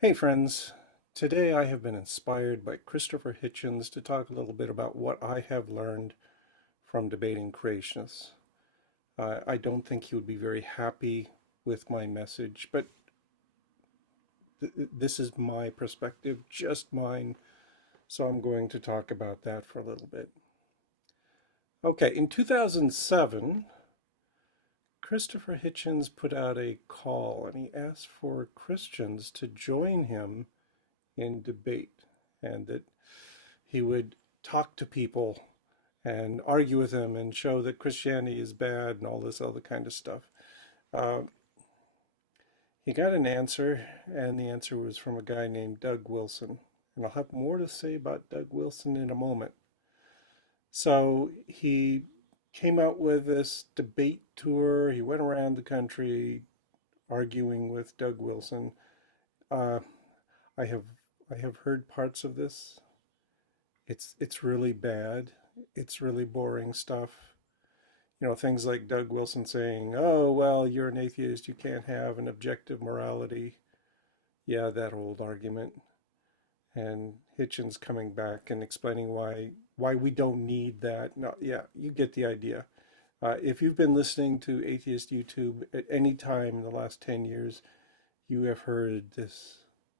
Hey friends, today I have been inspired by Christopher Hitchens to talk a little bit about what I have learned from debating creationists. I don't think he would be very happy with my message, but this is my perspective, just mine, so I'm going to talk about that for a little bit. Okay, in 2007, Christopher Hitchens put out a call and he asked for Christians to join him in debate and that he would talk to people and argue with them and show that Christianity is bad and all this other kind of stuff. Uh, he got an answer, and the answer was from a guy named Doug Wilson. And I'll have more to say about Doug Wilson in a moment. So he came out with this debate tour. He went around the country arguing with Doug Wilson. Uh, I have I have heard parts of this. It's really bad. It's really boring stuff. Things like Doug Wilson saying, "Oh, well, you're an atheist, you can't have an objective morality." Yeah, that old argument. And Hitchens coming back and explaining why we don't need that. No, yeah, you get the idea. If you've been listening to atheist YouTube at any time in the last 10 years, you have heard this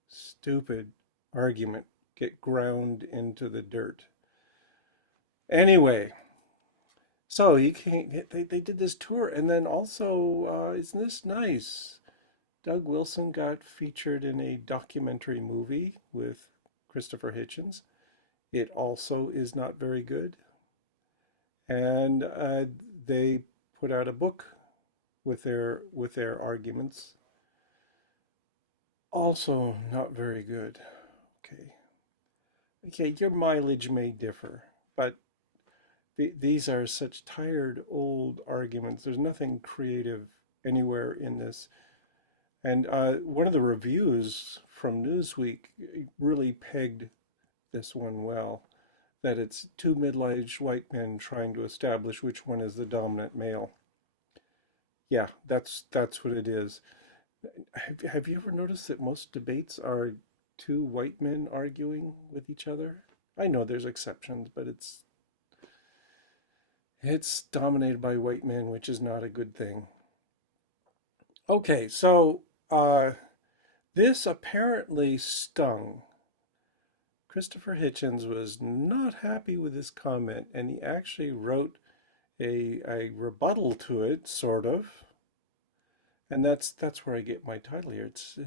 stupid argument get ground into the dirt. Anyway, so he came, they did this tour, and then also, isn't this nice? Doug Wilson got featured in a documentary movie with Christopher Hitchens. It also is not very good. And they put out a book with their arguments. Also not very good. Okay. Okay, your mileage may differ, but these are such tired old arguments. There's nothing creative anywhere in this. And one of the reviews from Newsweek really pegged this one well, that it's two middle-aged white men trying to establish which one is the dominant male. Yeah, that's what it is. Have you ever noticed that most debates are two white men arguing with each other? I know there's exceptions, but it's dominated by white men, which is not a good thing. Okay, so this apparently stung. Christopher Hitchens was not happy with this comment, and he actually wrote a rebuttal to it, sort of. And that's where I get my title here. It's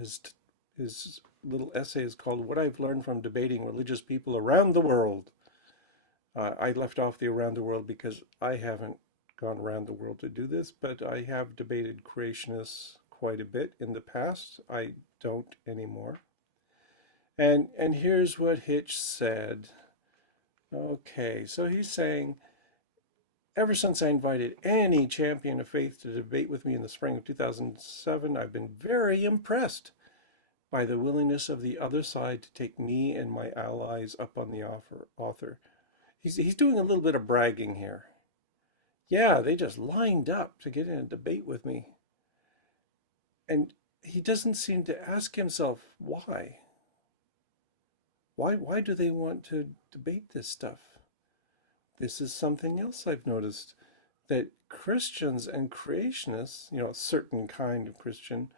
his little essay is called "What I've Learned from Debating Religious People Around the World." I left off the around the world because I haven't gone around the world to do this, but I have debated creationists quite a bit in the past. I don't anymore. And here's what Hitch said. Okay, so he's saying, ever since I invited any champion of faith to debate with me in the spring of 2007, I've been very impressed by the willingness of the other side to take me and my allies up on the author. He's doing a little bit of bragging here. Yeah, they just lined up to get in a debate with me. And he doesn't seem to ask himself why. Why do they want to debate this stuff? This is something else I've noticed, that Christians and creationists, a certain kind of Christian,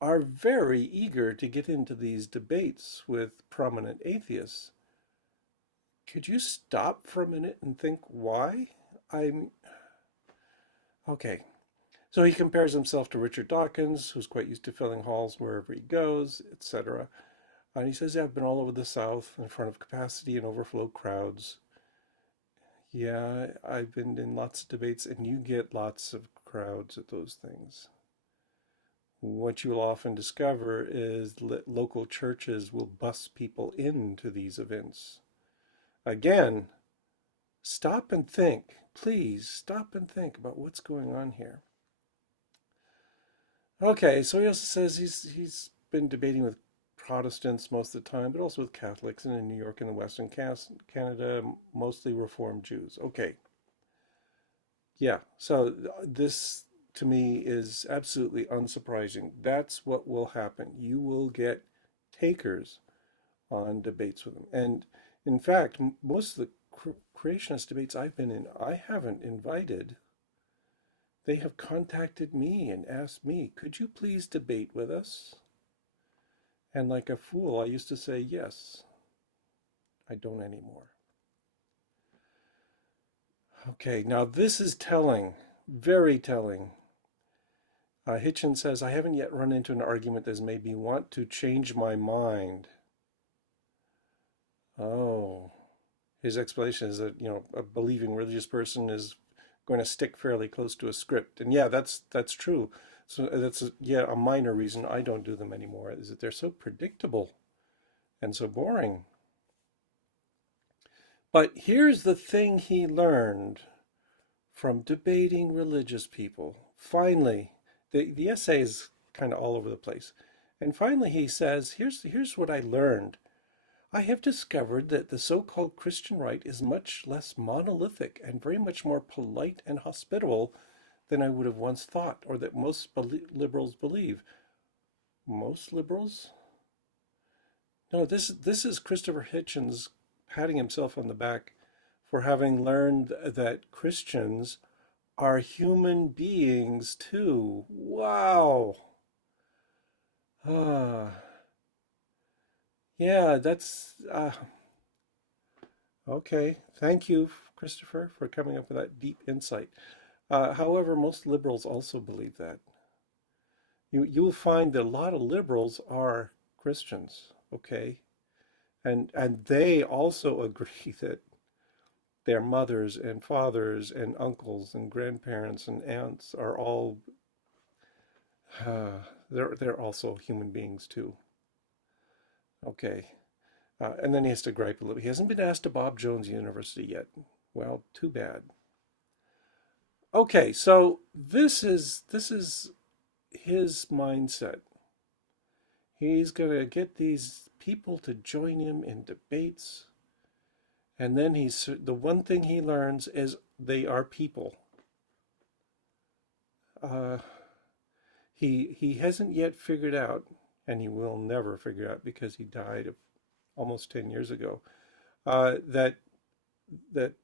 are very eager to get into these debates with prominent atheists. Could you stop for a minute and think why? I'm okay. So he compares himself to Richard Dawkins, who's quite used to filling halls wherever he goes, etc. And he says, yeah, I've been all over the South in front of capacity and overflow crowds. Yeah, I've been in lots of debates, and you get lots of crowds at those things. What you'll often discover is that local churches will bus people into these events. Again, stop and think. Please stop and think about what's going on here. Okay, so he also says he's been debating with Protestants most of the time, but also with Catholics, and in New York and the Western Canada, mostly Reformed Jews. Okay, yeah, so this to me is absolutely unsurprising. That's what will happen. You will get takers on debates with him. And in fact, most of the creationist debates I've been in, I haven't invited. They have contacted me and asked me, could you please debate with us? And like a fool, I used to say yes. I don't anymore. Okay, now this is telling, very telling. Hitchens says, I haven't yet run into an argument that has made me want to change my mind. Oh, his explanation is that, a believing religious person is going to stick fairly close to a script. And yeah, that's true. So that's a minor reason I don't do them anymore, is that they're so predictable and so boring. But here's the thing he learned from debating religious people. Finally, the essay is kind of all over the place. And finally he says, here's what I learned. I have discovered that the so-called Christian right is much less monolithic and very much more polite and hospitable than I would have once thought, or that most liberals believe. Most liberals? No, this is Christopher Hitchens patting himself on the back for having learned that Christians are human beings too. Wow. Ah, yeah, that's okay. Thank you, Christopher, for coming up with that deep insight. However, most liberals also believe that. You will find that a lot of liberals are Christians, okay? And they also agree that their mothers and fathers and uncles and grandparents and aunts are all they're also human beings too. Okay. And then he has to gripe a little. He hasn't been asked to Bob Jones University yet. Well, too bad. Okay, so this is his mindset. He's going to get these people to join him in debates, and then the one thing he learns is they are people. Uh, he hasn't yet figured out, and he will never figure out because he died almost 10 years ago, that that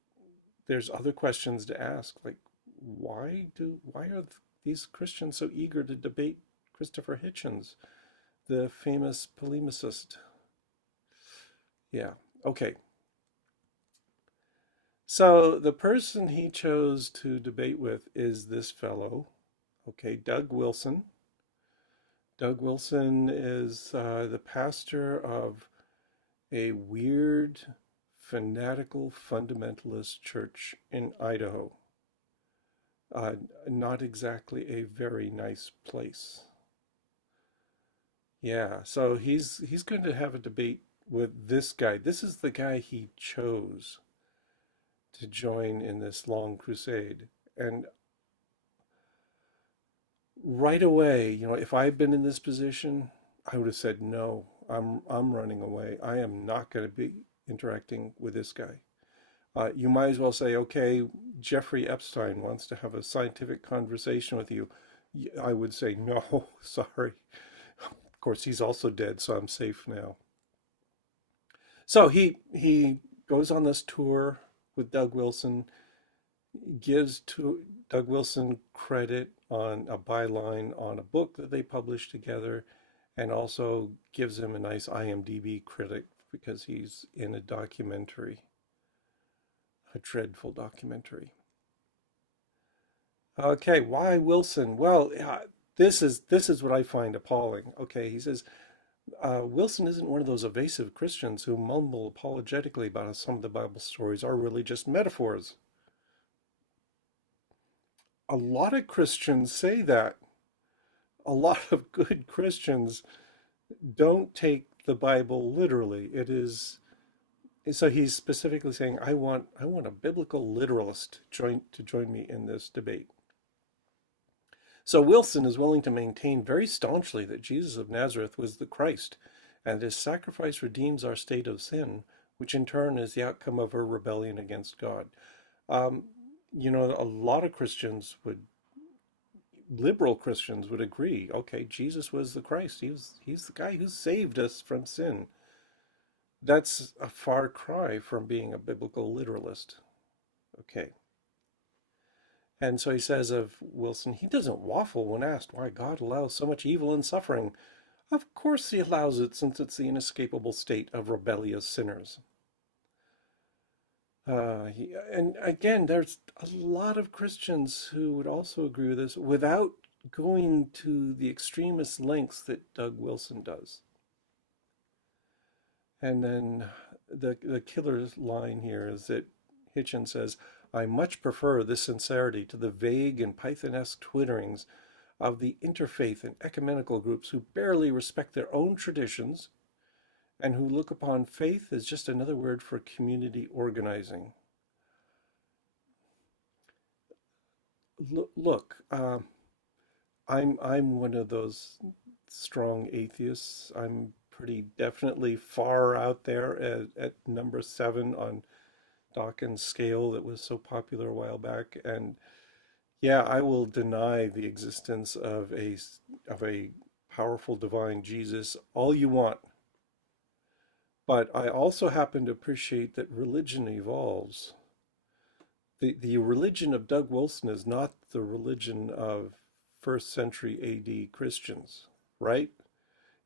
there's other questions to ask, like why are these Christians so eager to debate Christopher Hitchens, the famous polemicist? Yeah, okay. So the person he chose to debate with is this fellow, okay, Doug Wilson. Doug Wilson is the pastor of a weird, fanatical, fundamentalist church in Idaho. Not exactly a very nice place. Yeah, so he's going to have a debate with this guy. This is the guy he chose to join in this long crusade. And right away, if I had been in this position, I would have said, no, I'm running away. I am not going to be interacting with this guy. You might as well say, okay, Jeffrey Epstein wants to have a scientific conversation with you. I would say, no, sorry. Of course, he's also dead, so I'm safe now. So he goes on this tour with Doug Wilson, gives to Doug Wilson credit on a byline on a book that they published together, and also gives him a nice IMDb critic because he's in a documentary, a dreadful documentary. Okay, why Wilson? Well, this is what I find appalling. Okay, he says Wilson isn't one of those evasive Christians who mumble apologetically about how some of the Bible stories are really just metaphors. A lot of Christians say that. A lot of good Christians don't take the Bible literally. It is so he's specifically saying, I want a biblical literalist to join me in this debate. So Wilson is willing to maintain very staunchly that Jesus of Nazareth was the Christ, and his sacrifice redeems our state of sin, which in turn is the outcome of our rebellion against God. A lot of Christians would liberal Christians would agree, okay, Jesus was the Christ. He's the guy who saved us from sin. That's a far cry from being a biblical literalist. Okay. And so he says of Wilson, he doesn't waffle when asked why God allows so much evil and suffering. Of course he allows it, since it's the inescapable state of rebellious sinners. And again, there's a lot of Christians who would also agree with this without going to the extremist lengths that Doug Wilson does. And then the killer line here is that Hitchens says, I much prefer this sincerity to the vague and Pythonesque twitterings of the interfaith and ecumenical groups who barely respect their own traditions and who look upon faith as just another word for community organizing. Look, I'm one of those strong atheists. I'm pretty definitely far out there at number 7 on Dawkins' scale that was so popular a while back. And yeah, I will deny the existence of a powerful divine Jesus all you want. But I also happen to appreciate that religion evolves. The religion of Doug Wilson is not the religion of first century AD Christians, right?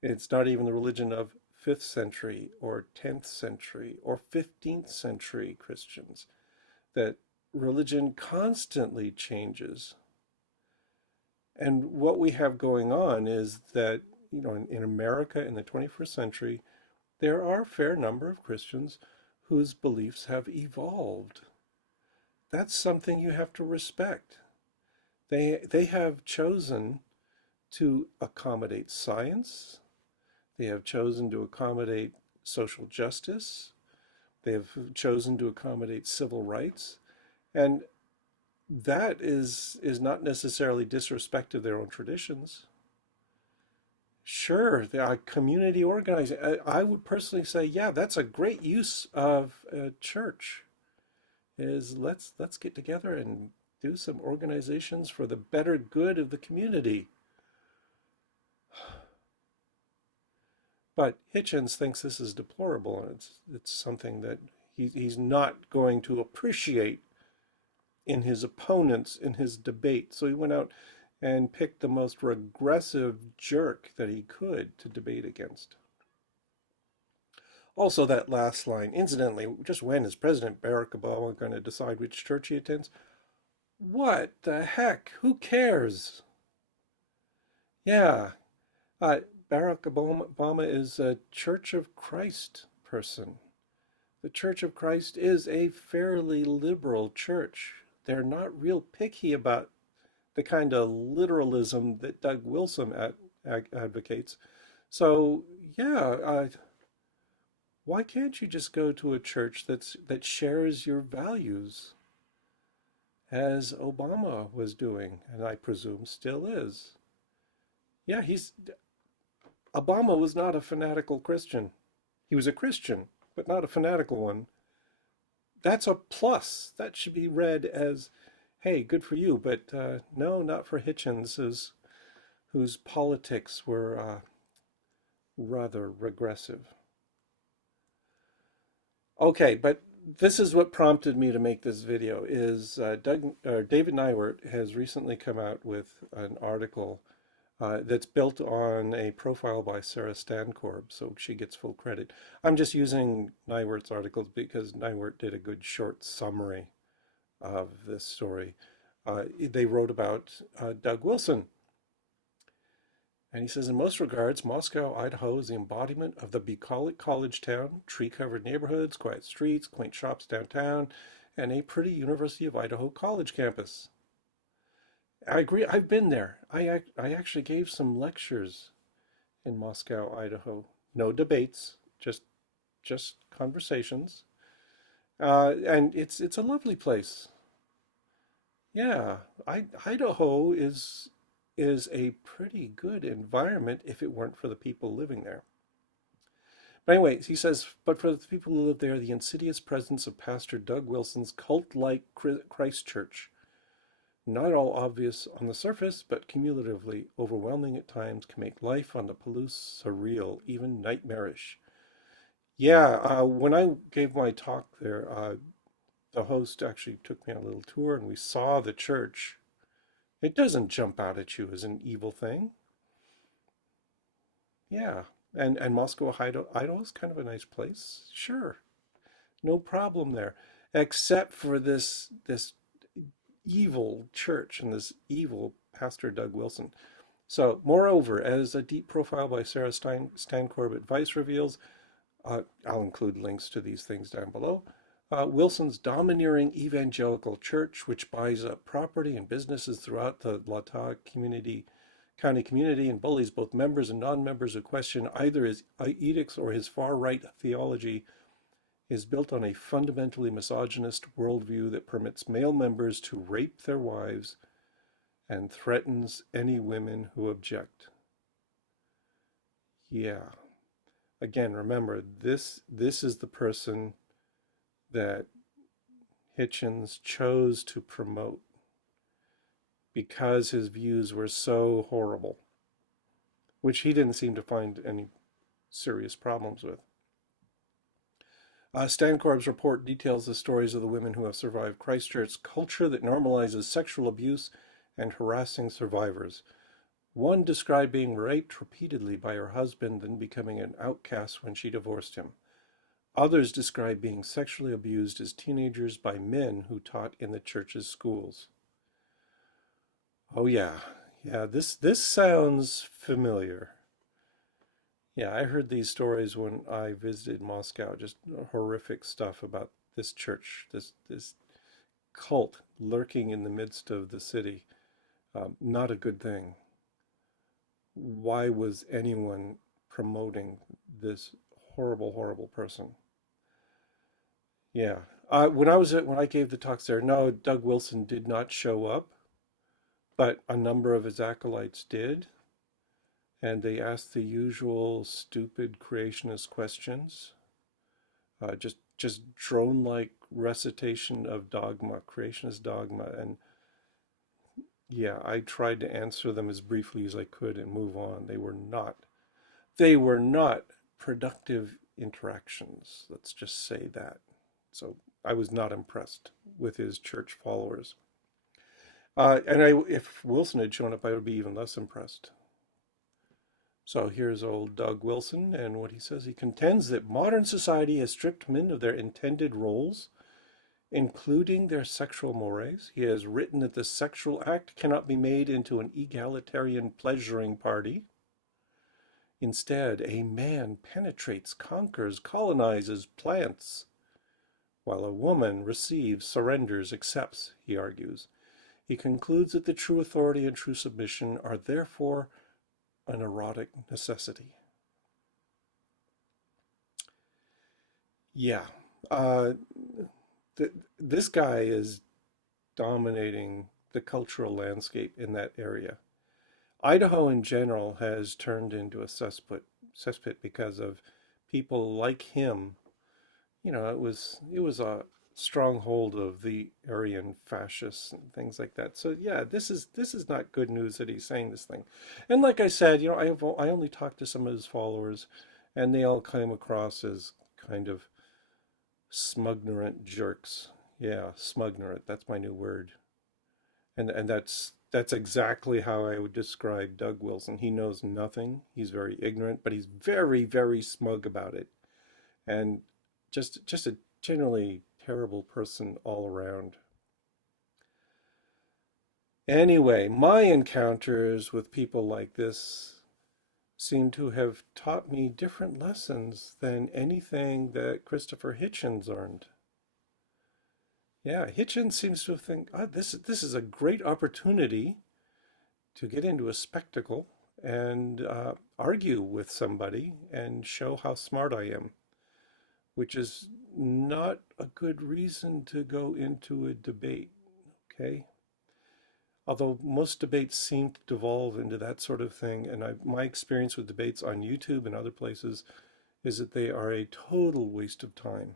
It's not even the religion of 5th century or 10th century or 15th century Christians. That religion constantly changes. And what we have going on is that, in America in the 21st century, there are a fair number of Christians whose beliefs have evolved. That's something you have to respect. They have chosen to accommodate science. They have chosen to accommodate social justice. They have chosen to accommodate civil rights. And that is not necessarily disrespect of their own traditions. Sure, they are community organizing. I would personally say, yeah, that's a great use of a church. Is let's get together and do some organizations for the better good of the community. But Hitchens thinks this is deplorable, and it's something that he's not going to appreciate in his opponents in his debate. So he went out and picked the most regressive jerk that he could to debate against. Also, that last line, incidentally, just when is President Barack Obama going to decide which church he attends? What the heck? Who cares? Yeah, uh, Barack Obama is a Church of Christ person. The Church of Christ is a fairly liberal church. They're not real picky about the kind of literalism that Doug Wilson advocates. So, yeah, why can't you just go to a church that shares your values, as Obama was doing, and I presume still is? Yeah, Obama was not a fanatical Christian. He was a Christian, but not a fanatical one. That's a plus. That should be read as, hey, good for you, but no, not for Hitchens, whose politics were rather regressive. Okay, but this is what prompted me to make this video. Is David Neiwert has recently come out with an article that's built on a profile by Sarah Stankorb, so she gets full credit. I'm just using Neiwert's articles because Neiwert did a good short summary of this story. They wrote about Doug Wilson. And he says, in most regards, Moscow, Idaho is the embodiment of the bucolic college town, tree-covered neighborhoods, quiet streets, quaint shops downtown, and a pretty University of Idaho college campus. I agree. I've been there. I actually gave some lectures in Moscow, Idaho. No debates, just conversations. And it's a lovely place. Yeah, Idaho is a pretty good environment if it weren't for the people living there. But anyway, he says, but for the people who live there, the insidious presence of Pastor Doug Wilson's cult-like Christ Church Not all obvious on the surface, but cumulatively overwhelming at times, can make life on the Palouse surreal, even nightmarish. Yeah, when I gave my talk there, the host actually took me on a little tour and we saw the church. It doesn't jump out at you as an evil thing. Yeah. And Moscow Idol is kind of a nice place. Sure. No problem there. Except for this evil church and this evil Pastor Doug Wilson. So, moreover, as a deep profile by Sarah Stankorb at Vice reveals, I'll include links to these things down below. Wilson's domineering evangelical church, which buys up property and businesses throughout the Latah county community and bullies both members and non-members who question either his edicts or his far-right theology, is built on a fundamentally misogynist worldview that permits male members to rape their wives and threatens any women who object. Yeah. Again, remember, this is the person that Hitchens chose to promote because his views were so horrible, which he didn't seem to find any serious problems with. Stankorb's report details the stories of the women who have survived Christchurch's culture that normalizes sexual abuse and harassing survivors. One described being raped repeatedly by her husband, then becoming an outcast when she divorced him. Others describe being sexually abused as teenagers by men who taught in the church's schools. Oh yeah, this sounds familiar. Yeah, I heard these stories when I visited Moscow, just horrific stuff about this church, this cult lurking in the midst of the city. Not a good thing. Why was anyone promoting this horrible, horrible person? Yeah. When I gave the talks there, no, Doug Wilson did not show up, but a number of his acolytes did, and they asked the usual stupid creationist questions, just drone-like recitation of dogma, creationist dogma, and yeah, I tried to answer them as briefly as I could and move on. They were not productive interactions. Let's just say that. So I was not impressed with his church followers. If Wilson had shown up, I would be even less impressed. So here's old Doug Wilson and what he says. He contends that modern society has stripped men of their intended roles, including their sexual mores. He has written that the sexual act cannot be made into an egalitarian pleasuring party. Instead, a man penetrates, conquers, colonizes, plants, while a woman receives, surrenders, accepts, he argues. He concludes that the true authority and true submission are therefore an erotic necessity. Yeah, uh, this guy is dominating the cultural landscape in that area. Idaho in general has turned into a cesspit because of people like him. You know, it was a stronghold of the Aryan fascists and things like that. So yeah, this is not good news that he's saying this thing. And like I said, I only talked to some of his followers, and they all came across as kind of smugnerant jerks. Yeah, smugnerant. That's my new word. And that's exactly how I would describe Doug Wilson. He knows nothing. He's very ignorant, but he's very, very smug about it. And just a generally terrible person all around. Anyway, my encounters with people like this seem to have taught me different lessons than anything that Christopher Hitchens learned. Yeah, Hitchens seems to think, this is a great opportunity to get into a spectacle and argue with somebody and show how smart I am, which is not a good reason to go into a debate, okay? Although most debates seem to devolve into that sort of thing, and my experience with debates on YouTube and other places is that they are a total waste of time.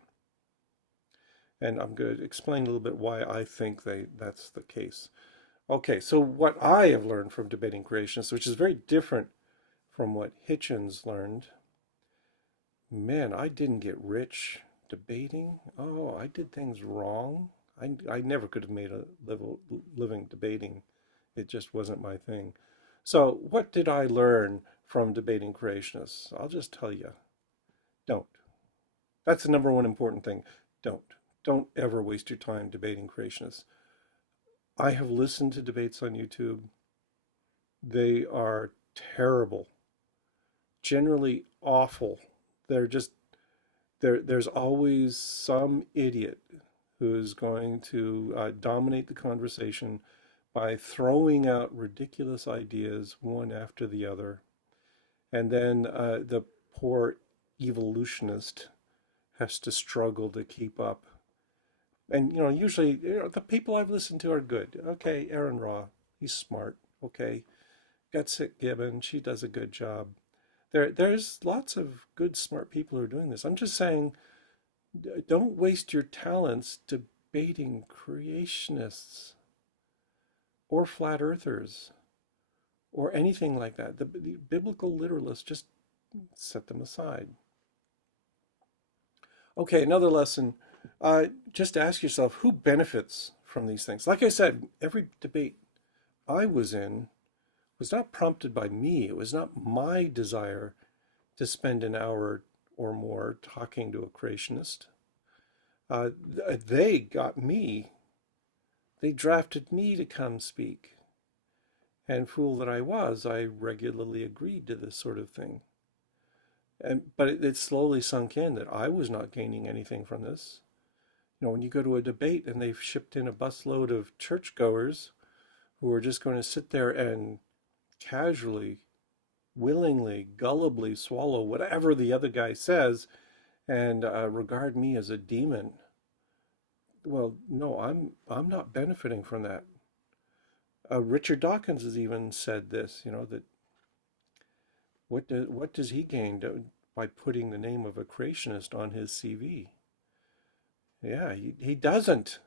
And I'm going to explain a little bit why I think that's the case. Okay, so what I have learned from debating creationists, which is very different from what Hitchens learned, man, I didn't get rich debating. Oh, I did things wrong. I never could have made a living debating. It just wasn't my thing. So, what did I learn from debating creationists? I'll just tell you, don't. That's the number one important thing. Don't. Don't ever waste your time debating creationists. I have listened to debates on YouTube. They are terrible, generally awful. They're just there's always some idiot who's going to dominate the conversation by throwing out ridiculous ideas one after the other. And then the poor evolutionist has to struggle to keep up. And, usually the people I've listened to are good. Okay, Aaron Ra, he's smart. Okay, Getsit Gibbon, she does a good job. There's lots of good, smart people who are doing this. I'm just saying, don't waste your talents debating creationists or flat earthers or anything like that. The biblical literalists, just set them aside. Okay, another lesson. Just ask yourself who benefits from these things. Like I said, every debate I was in was not prompted by me. It was not my desire to spend an hour or more talking to a creationist. They got me. They drafted me to come speak. And fool that I was, I regularly agreed to this sort of thing. But it slowly sunk in that I was not gaining anything from this. When you go to a debate and they've shipped in a busload of churchgoers who are just going to sit there and casually, willingly, gullibly swallow whatever the other guy says and regard me as a demon. Well, no, I'm not benefiting from that. Richard Dawkins has even said this, that what does he gain by putting the name of a creationist on his CV? Yeah, he doesn't.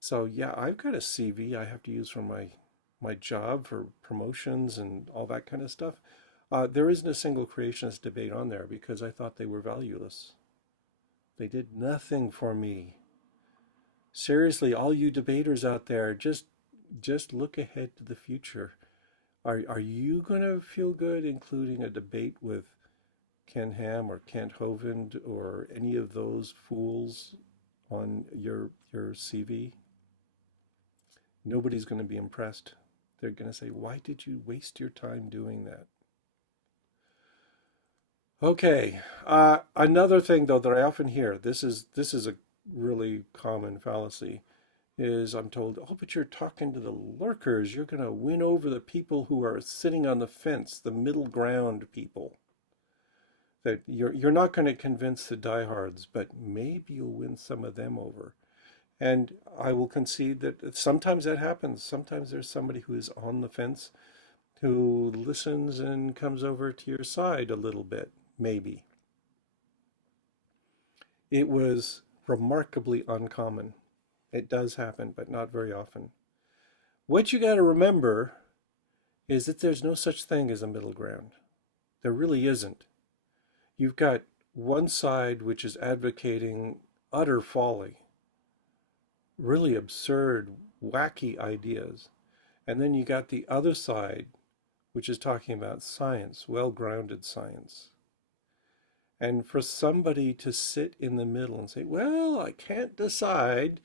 So yeah, I've got a CV I have to use for my job for promotions and all that kind of stuff. There isn't a single creationist debate on there because I thought they were valueless. They did nothing for me. Seriously, all you debaters out there, just look ahead to the future. Are you going to feel good including a debate with Ken Ham or Kent Hovind or any of those fools on your CV? Nobody's going to be impressed. They're going to say, "Why did you waste your time doing that?" Okay. Another thing though that I often hear, this is a really common fallacy, is I'm told, "Oh, but you're talking to the lurkers. You're going to win over the people who are sitting on the fence, the middle ground people. That you're not going to convince the diehards, but maybe you'll win some of them over." And I will concede that sometimes that happens. Sometimes there's somebody who is on the fence who listens and comes over to your side a little bit, maybe. It was remarkably uncommon. It does happen, but not very often. What you got to remember is that there's no such thing as a middle ground. There really isn't. You've got one side which is advocating utter folly, really absurd, wacky ideas. And then you got the other side, which is talking about science, well-grounded science. And for somebody to sit in the middle and say, well, I can't decide.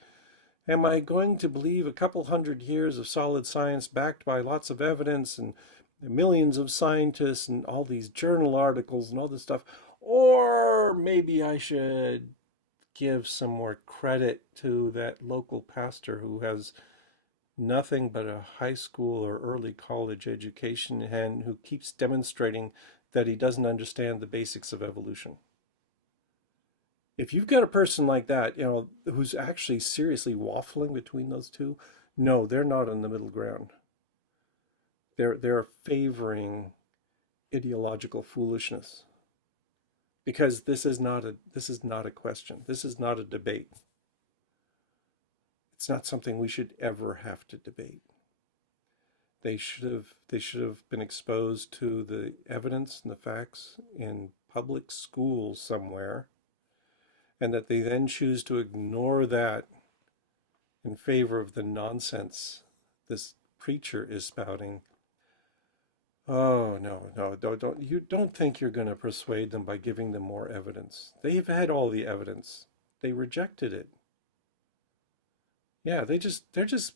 Am I going to believe a couple hundred years of solid science backed by lots of evidence and millions of scientists and all these journal articles and all this stuff? Or maybe I should give some more credit to that local pastor who has nothing but a high school or early college education and who keeps demonstrating that he doesn't understand the basics of evolution. If you've got a person like that, who's actually seriously waffling between those two, no, they're not on the middle ground. They're favoring ideological foolishness because this is not a question. This is not a debate. It's not something we should ever have to debate. They should have been exposed to the evidence and the facts in public schools somewhere, and that they then choose to ignore that in favor of the nonsense this preacher is spouting. Oh, no, no, you don't think you're going to persuade them by giving them more evidence. They've had all the evidence. They rejected it. Yeah, they're just,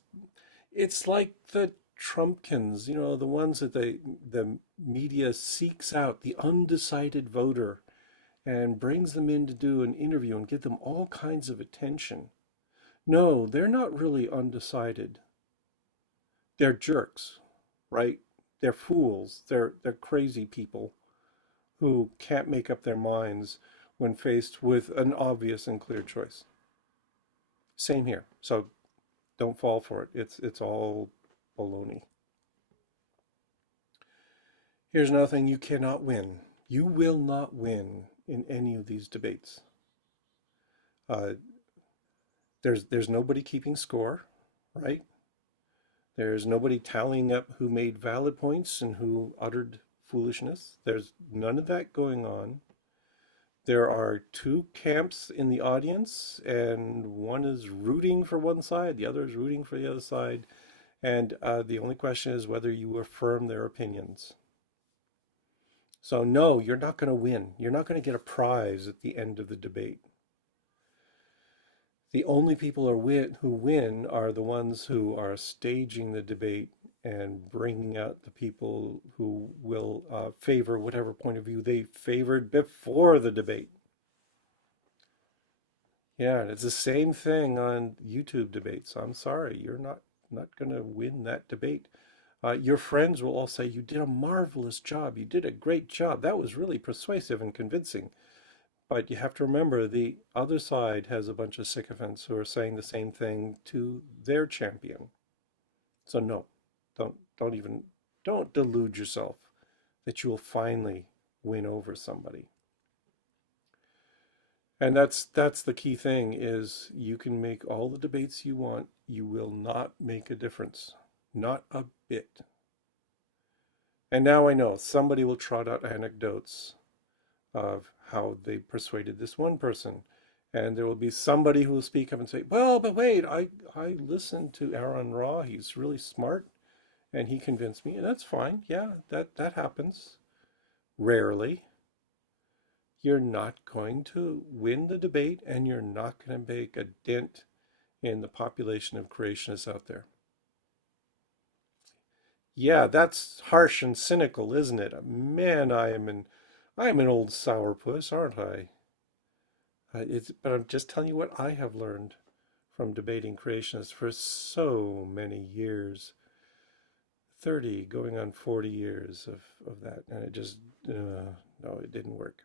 it's like the Trumpkins, the ones that the media seeks out, the undecided voter, and brings them in to do an interview and give them all kinds of attention. No, they're not really undecided. They're jerks, right? They're fools. They're crazy people who can't make up their minds when faced with an obvious and clear choice. Same here. So don't fall for it. It's all baloney. Here's another thing: you cannot win. You will not win in any of these debates. Uh, there's nobody keeping score, right? There's nobody tallying up who made valid points and who uttered foolishness. There's none of that going on. There are two camps in the audience, and one is rooting for one side, the other is rooting for the other side. And the only question is whether you affirm their opinions. So, no, you're not going to win. You're not going to get a prize at the end of the debate. The only people who win are the ones who are staging the debate and bringing out the people who will favor whatever point of view they favored before the debate. Yeah, and it's the same thing on YouTube debates. I'm sorry, you're not going to win that debate. Your friends will all say, you did a marvelous job. You did a great job. That was really persuasive and convincing. But you have to remember the other side has a bunch of sycophants who are saying the same thing to their champion. So no, don't delude yourself that you will finally win over somebody. And that's the key thing is you can make all the debates you want. You will not make a difference. Not a bit. And now I know somebody will trot out anecdotes of how they persuaded this one person. And there will be somebody who will speak up and say, well, but wait, I listened to Aaron Ra. He's really smart and he convinced me. And that's fine. Yeah, that happens. Rarely. You're not going to win the debate and you're not going to make a dent in the population of creationists out there. Yeah, that's harsh and cynical, isn't it? Man, I'm an old sourpuss, aren't I? But I'm just telling you what I have learned from debating creationists for so many years, 30 going on 40 years of that. And it just, no, it didn't work.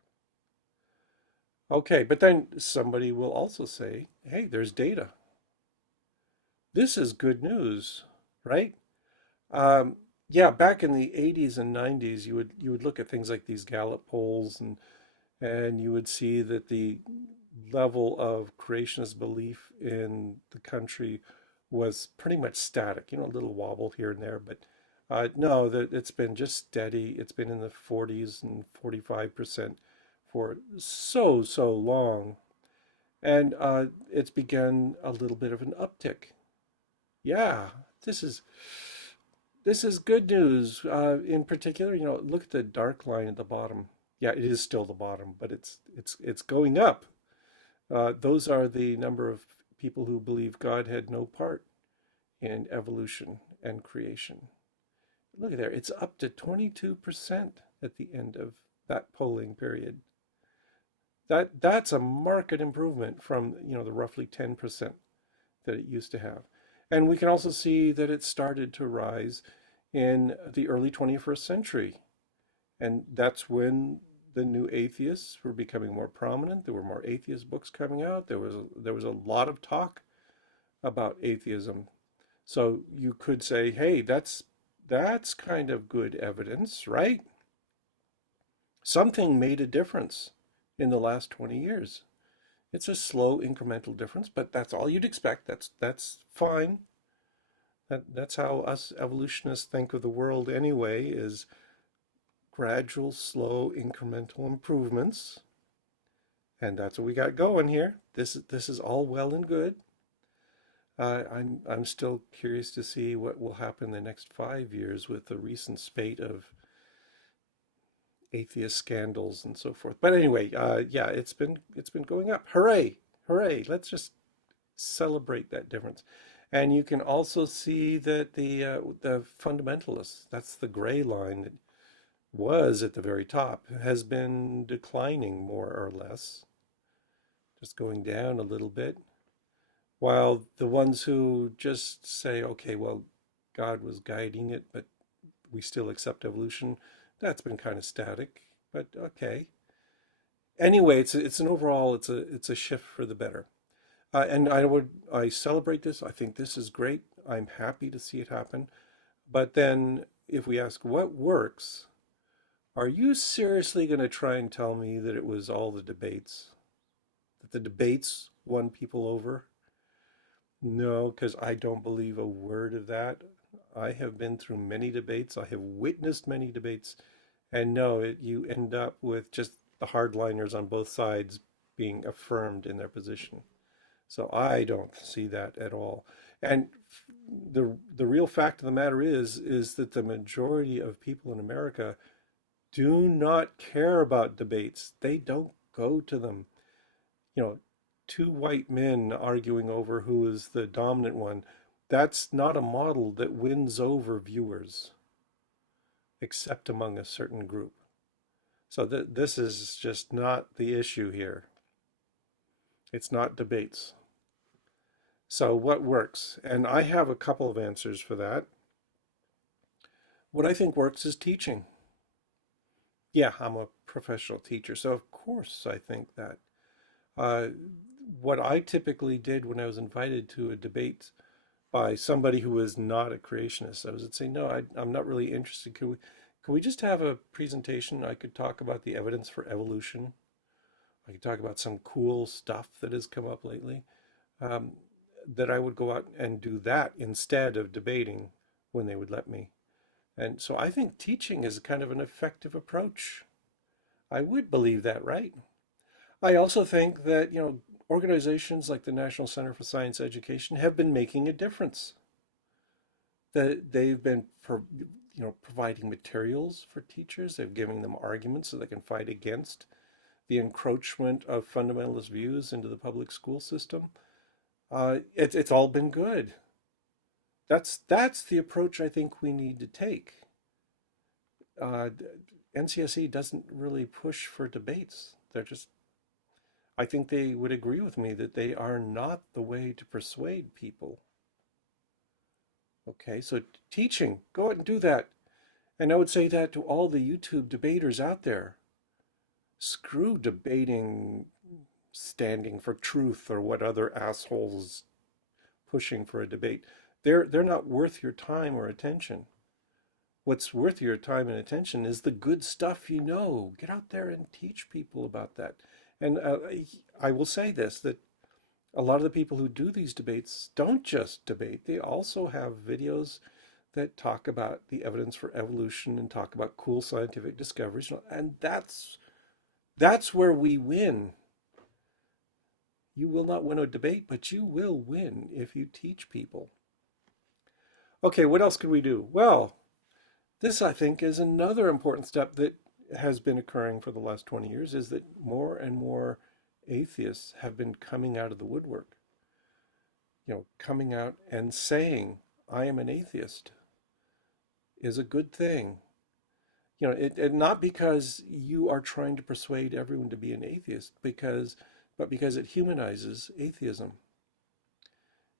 Okay, but then somebody will also say, hey, there's data. This is good news, right? Um, yeah, back in the 80s and 90s, you would look at things like these Gallup polls and you would see that the level of creationist belief in the country was pretty much static, a little wobble here and there, but no, that it's been just steady. It's been in the 40s and 45% for so long. And it's begun a little bit of an uptick. Yeah, this is this is good news. In particular, look at the dark line at the bottom. Yeah, it is still the bottom, but it's going up. Those are the number of people who believe God had no part in evolution and creation. Look at there, it's up to 22% at the end of that polling period. That's a marked improvement from the roughly 10% that it used to have. And we can also see that it started to rise in the early 21st century. And that's when the new atheists were becoming more prominent. There were more atheist books coming out. There was a lot of talk about atheism. So you could say, hey, that's kind of good evidence, right? Something made a difference in the last 20 years. It's a slow incremental difference, but that's all you'd expect. That's fine. That's how us evolutionists think of the world anyway, is gradual, slow, incremental improvements. And that's what we got going here. This is all well and good. I'm still curious to see what will happen the next 5 years with the recent spate of atheist scandals and so forth. But anyway, yeah, it's been going up. Hooray, hooray! Let's just celebrate that difference. And you can also see that the fundamentalists, that's the gray line that was at the very top, has been declining more or less, just going down a little bit. While the ones who just say, okay, well, God was guiding it, but we still accept evolution, that's been kind of static. But okay. Anyway, it's an overall it's a shift for the better. And I celebrate this. I think this is great. I'm happy to see it happen. But then if we ask what works, are you seriously going to try and tell me that it was all the debates? That the debates won people over? No, because I don't believe a word of that. I have been through many debates. I have witnessed many debates. And no, you end up with just the hardliners on both sides being affirmed in their position. So I don't see that at all. And the real fact of the matter is that the majority of people in America do not care about debates. They don't go to them. You know, two white men arguing over who is the dominant one. That's not a model that wins over viewers, except among a certain group. So this is just not the issue here. It's not debates. So what works? And I have a couple of answers for that. What I think works is teaching. Yeah, I'm a professional teacher, so of course I think that. Uh, what I typically did when I was invited to a debate by somebody who was not a creationist, I would say, no, I'm not really interested. Can we just have a presentation? I could talk about the evidence for evolution. I could talk about some cool stuff that has come up lately. Um, that I would go out and do that instead of debating when they would let me. And so I think teaching is kind of an effective approach. I would believe that, right? I also think that, organizations like the National Center for Science Education have been making a difference. That they've been, providing materials for teachers. They've given them arguments so they can fight against the encroachment of fundamentalist views into the public school system. It's all been good. That's the approach I think we need to take. Uh, NCSE doesn't really push for debates. They're just, I think they would agree with me that they are not the way to persuade people. Okay, so teaching, go out and do that. And I would say that to all the YouTube debaters out there. Screw debating standing for truth or what other assholes pushing for a debate. They're not worth your time or attention. What's worth your time and attention is the good stuff you know. Get out there and teach people about that. And I will say this, that a lot of the people who do these debates don't just debate, they also have videos that talk about the evidence for evolution and talk about cool scientific discoveries. And that's where we win. You will not win a debate, but you will win if you teach people. Okay, what else could we do? Well, this, I think, is another important step that has been occurring for the last 20 years, is that more and more atheists have been coming out of the woodwork, coming out and saying, I am an atheist, is a good thing. Not because you are trying to persuade everyone to be an atheist, but because it humanizes atheism.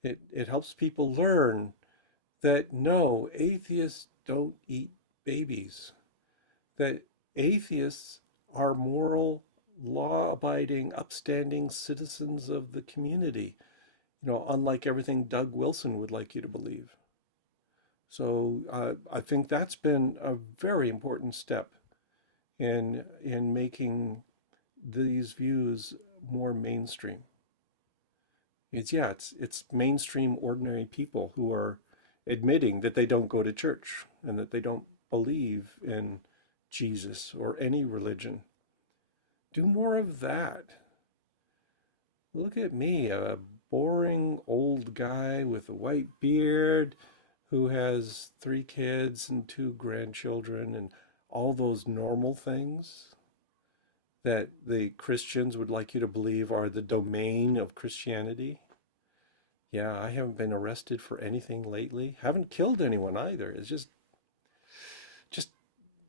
It helps people learn that no, atheists don't eat babies, that atheists are moral, law-abiding, upstanding citizens of the community, unlike everything Doug Wilson would like you to believe. So I think that's been a very important step in making these views more mainstream. It's mainstream ordinary people who are admitting that they don't go to church and that they don't believe in Jesus or any religion. Do more of that. Look at me, a boring old guy with a white beard who has 3 kids and 2 grandchildren and all those normal things that the Christians would like you to believe are the domain of Christianity. Yeah, I haven't been arrested for anything lately. Haven't killed anyone either. It's just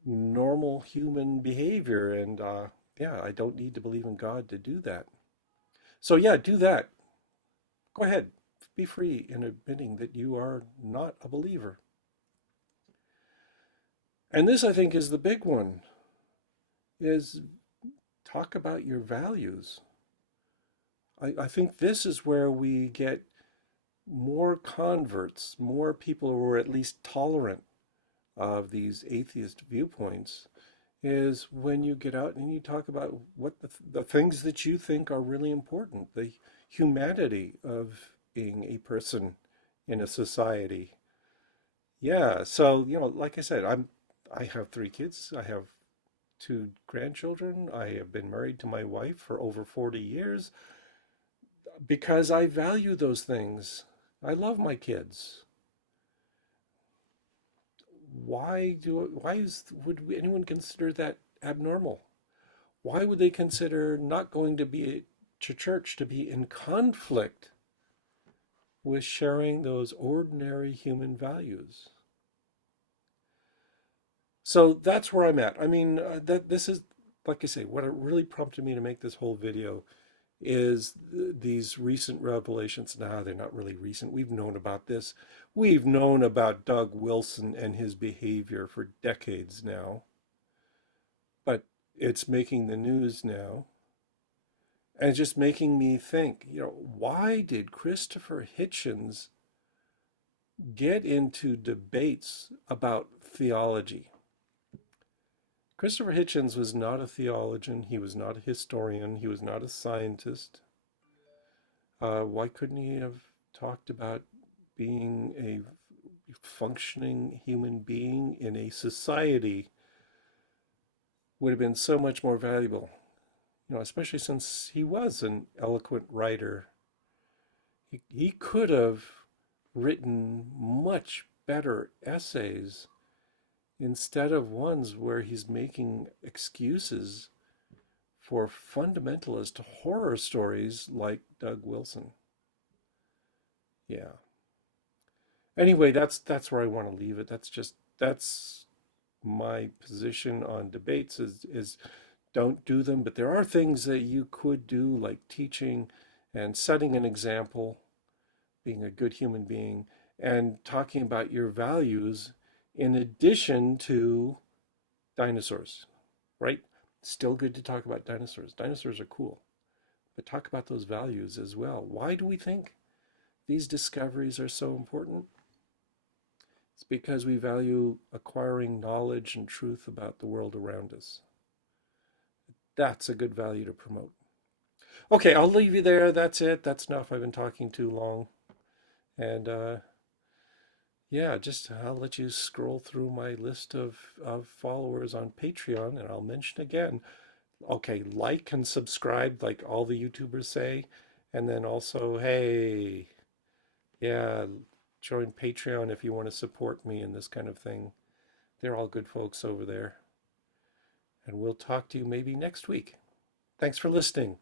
normal human behavior, and yeah, I don't need to believe in God to do that. So yeah, do that. Go ahead. Be free in admitting that you are not a believer. And this, I think, is the big one, is talk about your values. I think this is where we get more converts, more people who are at least tolerant of these atheist viewpoints, is when you get out and you talk about what the things that you think are really important, the humanity of being a person in a society. Yeah, so like I said, I have 3 kids. I have 2 grandchildren. I have been married to my wife for over 40 years because I value those things. I love my kids. Would anyone consider that abnormal? Why would they consider not going to church to be in conflict with sharing those ordinary human values? So that's where I'm at. I mean, that this is, like I say, what it really prompted me to make this whole video is these recent revelations. Now, they're not really recent. We've known about this. We've known about Doug Wilson and his behavior for decades now, but it's making the news now. And it's just making me think, why did Christopher Hitchens get into debates about theology? Christopher Hitchens was not a theologian. He was not a historian. He was not a scientist. Why couldn't he have talked about being a functioning human being in a society? Would have been so much more valuable, especially since he was an eloquent writer. He could have written much better essays instead of ones where he's making excuses for fundamentalist horror stories like Doug Wilson. Yeah. Anyway, that's where I want to leave it. That's my position on debates is don't do them, but there are things that you could do, like teaching and setting an example, being a good human being, and talking about your values in addition to dinosaurs, right? Still good to talk about dinosaurs. Dinosaurs are cool, but talk about those values as well. Why do we think these discoveries are so important? It's because we value acquiring knowledge and truth about the world around us. That's a good value to promote. Okay, I'll leave you there. That's it. That's enough. I've been talking too long. And yeah, just I'll let you scroll through my list of followers on Patreon, and I'll mention again. Okay, like and subscribe, like all the YouTubers say. And then also, hey, yeah, join Patreon if you want to support me in this kind of thing. They're all good folks over there. And we'll talk to you maybe next week. Thanks for listening.